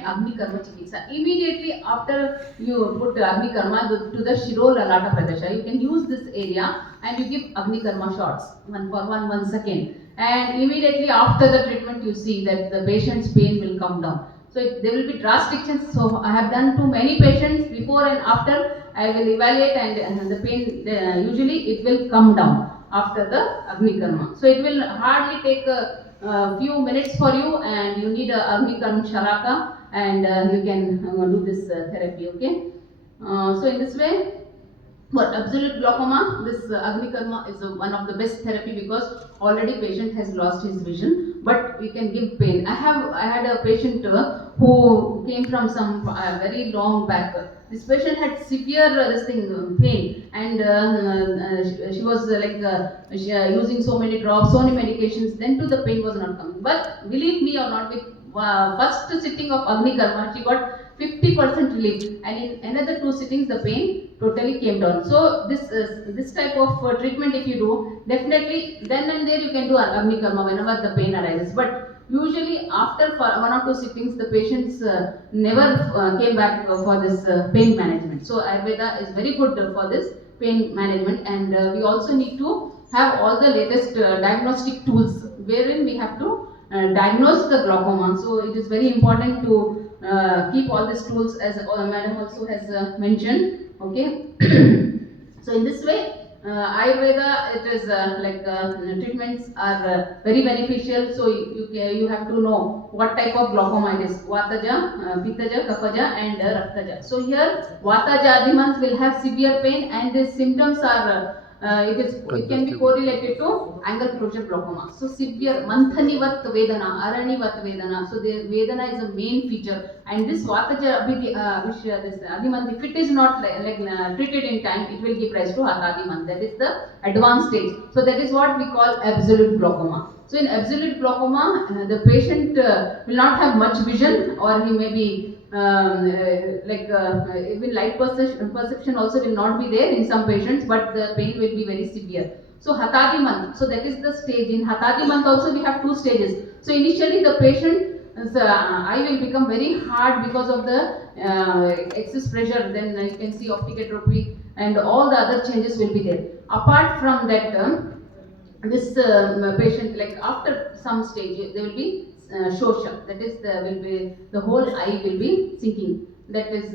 Agni Karma Chikitsa. Immediately after you put Agni Karma to the Shiro Lalata Pradesha, you can use this area and you give Agni Karma shots, one for 1 second. And immediately after the treatment, you see that the patient's pain will come down. So there will be drastic changes. So I have done to many patients before and after. I will evaluate and the pain usually it will come down after the Agni Karma. So it will hardly take a few minutes for you, and you need a Agni Karma Sharaka, and you can do this therapy. Okay. So in this way, for absolute glaucoma, this Agni Karma is one of the best therapy because already patient has lost his vision, but we can give pain. I had a patient who came from some very long back. This patient had severe pain, and she was using so many drops, so many medications. Then too the pain was not coming. But believe me or not, with first sitting of Agni Karma, she got 50% relief, and in another 2 sittings the pain totally came down. So this type of treatment if you do, definitely then and there you can do Agni Karma whenever the pain arises. But usually after 1 or 2 sittings the patients never came back for this pain management. So Ayurveda is very good for this pain management, and we also need to have all the latest diagnostic tools wherein we have to diagnose the glaucoma. So it is very important to keep all these tools, as madam also has mentioned. Okay. So in this way, Ayurveda, it is treatments are very beneficial. So you have to know what type of glaucoma it is: Vataja, Pittaja, Kaphaja, and Raktaja. So here Vataja Adhimant will have severe pain, and these symptoms are it can be correlated to angle closure glaucoma. So severe Manthanivat Vedana, Aranivat Vedana. So the Vedana is a main feature, and this Vataja this Adhimant, if it is not treated in time, it will give rise to Hatadhimant. That is the advanced stage. So that is what we call absolute glaucoma. So in absolute glaucoma, the patient will not have much vision, or he may be even light perception also will not be there in some patients, but the pain will be very severe. So Hatadhimant, so that is the stage. In Hatadhimant also we have 2 stages. So initially the patient's eye will become very hard because of the excess pressure. Then you can see optic atrophy and all the other changes will be there. Apart from that, this patient, like after some stage there will be shosha, that is the whole eye will be sinking. That is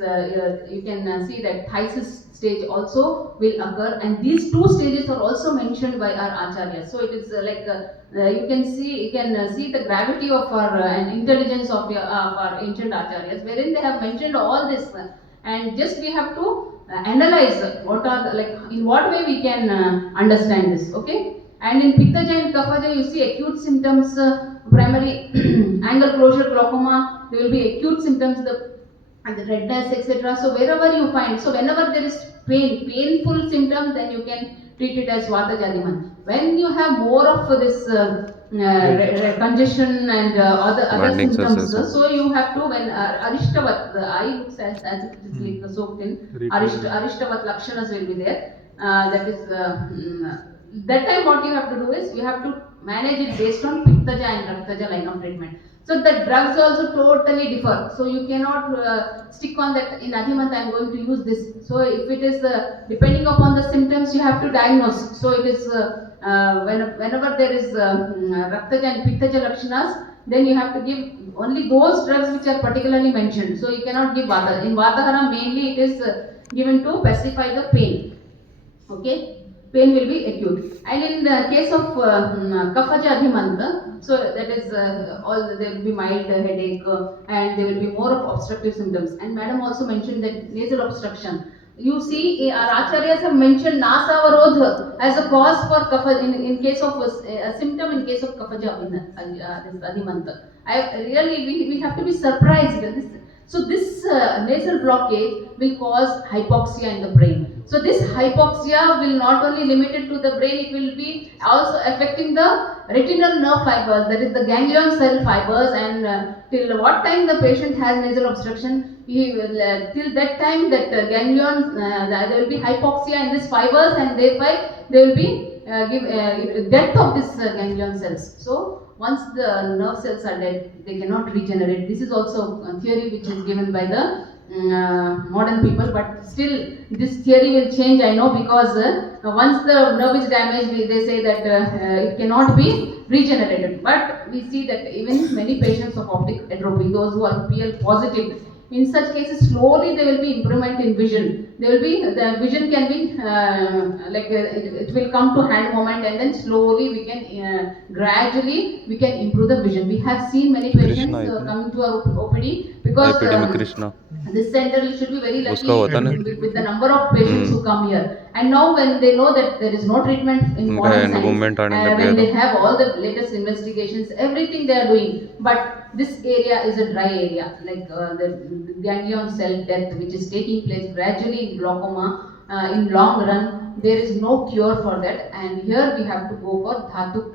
you can see that phthisis stage also will occur, and these 2 stages are also mentioned by our acharyas. So it is you can see the gravity of our and intelligence of our ancient acharyas, wherein they have mentioned all this, and just we have to analyze what are in what way we can understand this. Okay. And in Pittaja and Kaphaja, you see acute symptoms, primary angle closure glaucoma, there will be acute symptoms, and the redness, etc. So wherever you find, so whenever there is painful symptoms, then you can treat it as Vata Jadiman. When you have more of this congestion and other symptoms, so you have to, when Arishtavat, the eye looks as it is like soaked in, Arishtavat Lakshanas will be there. That is that time what you have to do is you have to manage it based on Pittaja and Raktaja line of treatment. So the drugs also totally differ. So you cannot stick on that in Adhimant I am going to use this. So if it is depending upon the symptoms you have to diagnose. So it is whenever there is Raktaja and Pittaja Lakshanas, then you have to give only those drugs which are particularly mentioned. So you cannot give Vata. In Vatahara mainly it is given to pacify the pain. Okay. Pain will be acute. And in the case of Kaphaja Adhimanta, so that is there will be mild headache and there will be more of obstructive symptoms. And madam also mentioned that nasal obstruction. You see, our acharyas have mentioned Nasa Avarodha as a cause for Kapha in case of a symptom in case of Kaphaja Adhimanta. We have to be surprised. So this nasal blockage will cause hypoxia in the brain. So this hypoxia will not only limited to the brain, it will be also affecting the retinal nerve fibers, that is the ganglion cell fibers, and till what time the patient has nasal obstruction, he will, till that time that ganglion, there will be hypoxia in these fibers, and thereby there will be death of these ganglion cells. So once the nerve cells are dead, they cannot regenerate. This is also a theory which is given by the modern people, but still this theory will change, I know, because once the nerve is damaged, they say that it cannot be regenerated. But we see that even many patients of optic atrophy, those who are PL positive, in such cases slowly there will be improvement in vision. There will be, the vision can be it will come to hand moment, and then slowly we can gradually we can improve the vision. We have seen many Krishna patients I think coming to our OPD because IPD में Krishna this center should be very उसका lucky होता ना with the number of patients who come here. And now when they know that there is no treatment in उनका modern hand science, movement आने लग गया when they था have all the latest investigations, everything they are doing, but this area is a dry area, like the ganglion cell death which is taking place gradually in glaucoma. In long run, there is no cure for that, and here we have to go for dhatuk,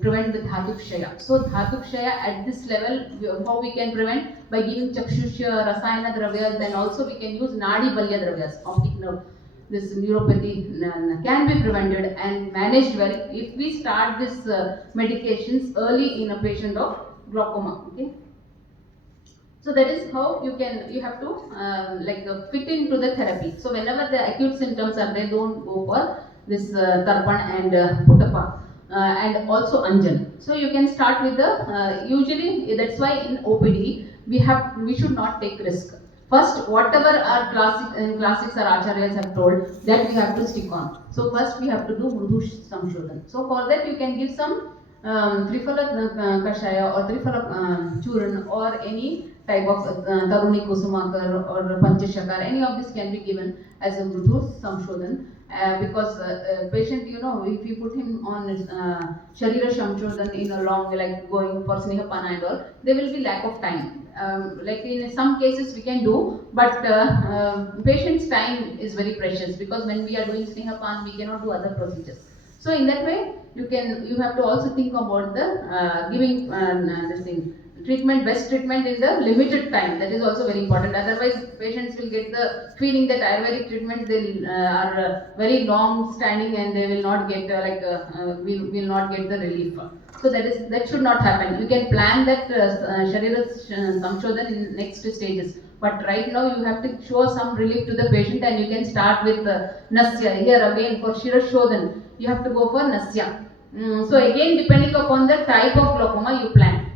prevent the dhatuk shaya. So dhatuk shaya at this level, how we can prevent? By giving chakshusha rasayana dravyas, and also we can use nadi balya dravyas, optic nerve. This neuropathy can be prevented and managed well if we start this medications early in a patient of glaucoma. Okay. So that is how you have to fit into the therapy. So whenever the acute symptoms are there, don't go for this tarpan and putapa and also anjan. So you can start with the usually that's why in OPD we should not take risk. First, whatever our classics or acharyas have told, that we have to stick on. So first we have to do mrudu samshodhan. So for that you can give some Triphala Kashaya or Triphala Churan or any type of Taruni Kusumakar or Panchashakar, any of this can be given as a Mrudu Samshodhan. Because patient, if you put him on Sharira Samshodhan in a long, like going for Snehapana and all, there will be lack of time. Like in some cases we can do, but patient's time is very precious, because when we are doing Snehapan, we cannot do other procedures. So in that way, you have to also think about the giving this thing treatment, best treatment in the limited time. That is also very important. Otherwise, patients will get the feeling that Ayurvedic treatments they are very long standing and they will not get will not get the relief. So that should not happen. You can plan that Sharira Samshodhan in next stages. But right now you have to show some relief to the patient, and you can start with Nasya. Here again for Shirashodhan, you have to go for Nasya. So again, depending upon the type of glaucoma you plan.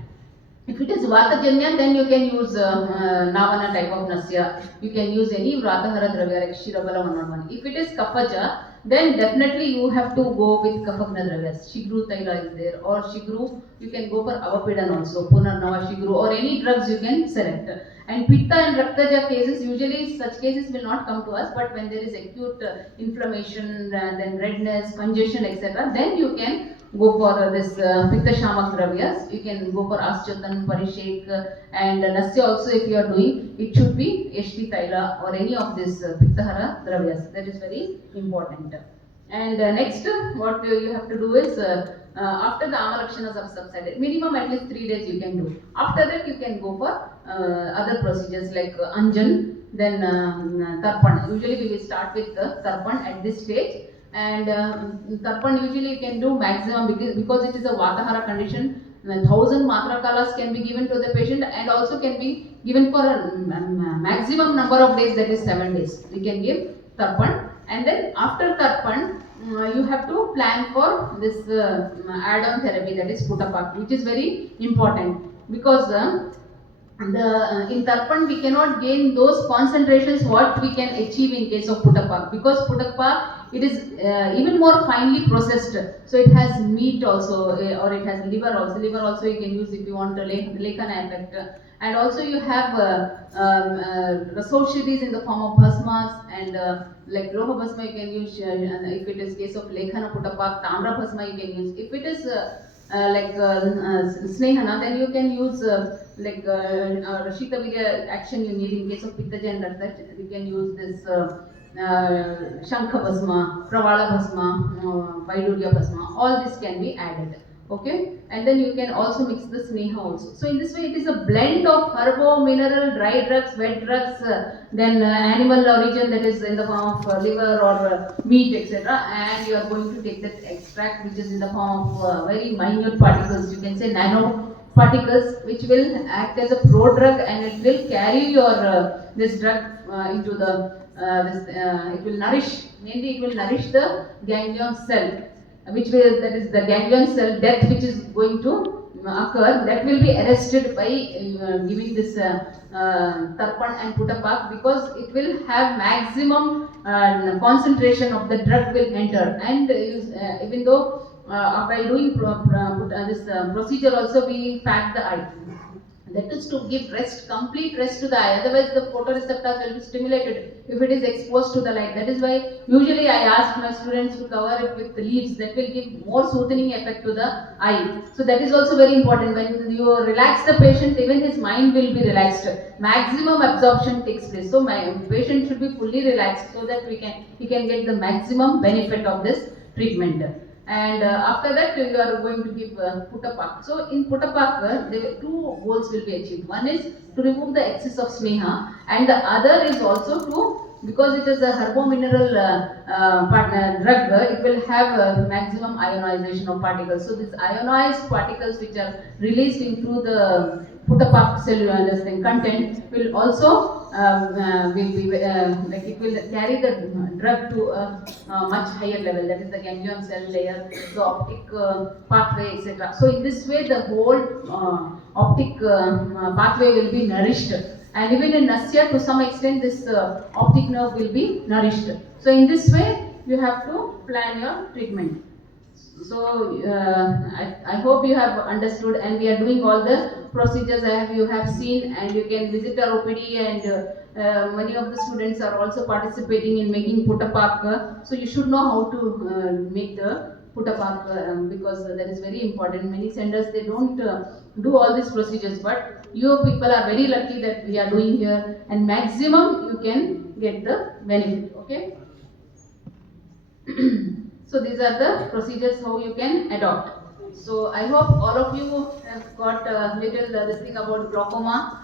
If it is Vatajanya, then you can use Navana type of Nasya. You can use any Vratahara Dravya like Shirabala 111. If it is Kafacha, then definitely you have to go with Kafagna Dravyas. Shigru Taila is there, or Shigru, you can go for Avapidan also, Punarnava Shigru, or any drugs you can select. And Pitta and Raktaja cases, usually such cases will not come to us, but when there is acute inflammation, then redness, congestion, etc., then you can go for this Pitta Shamak Dravyas. You can go for Aschatan, Parishek, and Nasya also if you are doing. It should be Eshti Taila or any of this Pittahara Dravyas. That is very important. And next, what you have to do is, after the Amalakshanas have subsided, minimum at least 3 days you can do. After that, you can go for other procedures like Anjan, then Tarpan. Usually we will start with Tarpan at this stage. And Tarpan usually you can do maximum, because it is a Vatahara condition. 1,000 matra kalas can be given to the patient, and also can be given for a maximum number of days, that is 7 days. We can give Tarpan, and then after Tarpan, you have to plan for this add-on therapy, that is Putapak, which is very important, because in Tarpan we cannot gain those concentrations what we can achieve in case of Putapak, because Putapak it is even more finely processed, so it has meat also, or it has liver also. Liver also you can use if you want a Lekana effect, and also you have Rasaushidhis in the form of bhasmas, and like Loha bhasma you can use, if it is case of Lekhana Putapak, Tamra bhasma you can use. If it is Snehana, then you can use Rashita Virya action you need in case of Pittaja and Rakta. You can use this Shankha Bhasma, Pravala Bhasma, Vaidurya Bhasma, all this can be added. Okay, and then you can also mix the sneha also. So in this way, it is a blend of herbo, mineral, dry drugs, wet drugs, then animal origin, that is in the form of liver or meat, etc. And you are going to take that extract, which is in the form of very minute particles. You can say nano particles, which will act as a pro-drug, and it will carry your this drug into the it will nourish, mainly it will nourish the ganglion cell, which will, that is the ganglion cell death, which is going to occur, that will be arrested by giving this tarpan and putapak, because it will have maximum concentration of the drug will enter. And even though by doing this procedure also, we pack the eye, that is to give rest, complete rest to the eye. Otherwise, the photoreceptors will be stimulated if it is exposed to the light. That is why usually I ask my students to cover it with leaves. That will give more soothing effect to the eye. So that is also very important. When you relax the patient, even his mind will be relaxed. Maximum absorption takes place. So my patient should be fully relaxed so that he can get the maximum benefit of this treatment. And after that, you are going to give putapak. So in putapak, the two goals will be achieved. One is to remove the excess of sneha, and the other is also to, because it is a herbomineral drug, it will have maximum ionization of particles. So these ionized particles which are released into the putapak cellular content will also will be like it will carry the drug to a much higher level, that is the ganglion cell layer, the optic pathway, etc. So in this way, the whole optic pathway will be nourished, and even in nasya, to some extent, this optic nerve will be nourished. So in this way, you have to plan your treatment. So I hope you have understood, and we are doing all the procedures you have seen, and you can visit our OPD, and many of the students are also participating in making putapak. So you should know how to make the putapak, because that is very important. Many centers, they don't do all these procedures, but you people are very lucky that we are doing here, and maximum you can get the benefit. Okay. So these are the procedures how you can adopt. So I hope all of you have got a little this thing about glaucoma.